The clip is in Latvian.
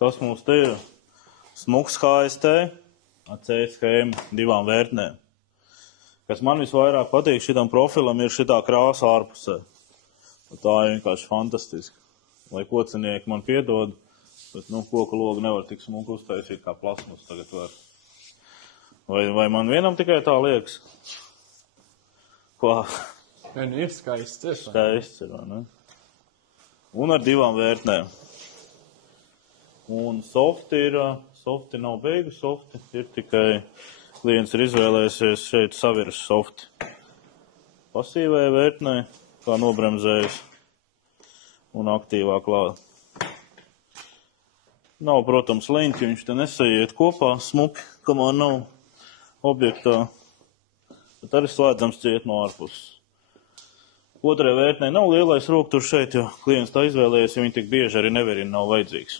Kas mums te ir? Smuks HST ar C schēmu 2 vērtnēm. Kas man visvairāk patīk šitam profilam ir šitā krāsa ārpusē. Tā ir vienkārši fantastiska. Lai kocinieki man piedod, bet, koka logu nevar tik smuku uztaisīt kā plasmas tagad var. Vai man vienam tikai tā liekas? Ko? Ir skaists, tiešām. Skaists ir, vai ne? Un ar 2 vērtnēm. Un softi nav beigu softi, ir tikai klients ir izvēlējusies šeit savirs softi. Pasīvai vērtnē, kā nobremzējis, un aktīvā klāta. Nav, protams, leņķi, viņš te nesaiet kopā smuki, kamēr nav objektā, bet arī slēdzams ciet no ārpuses. Otrai vērtnē nav lielais rokturs šeit, jo klients tā izvēlējies, jo viņi tik bieži arī neverina nav vajadzīgs.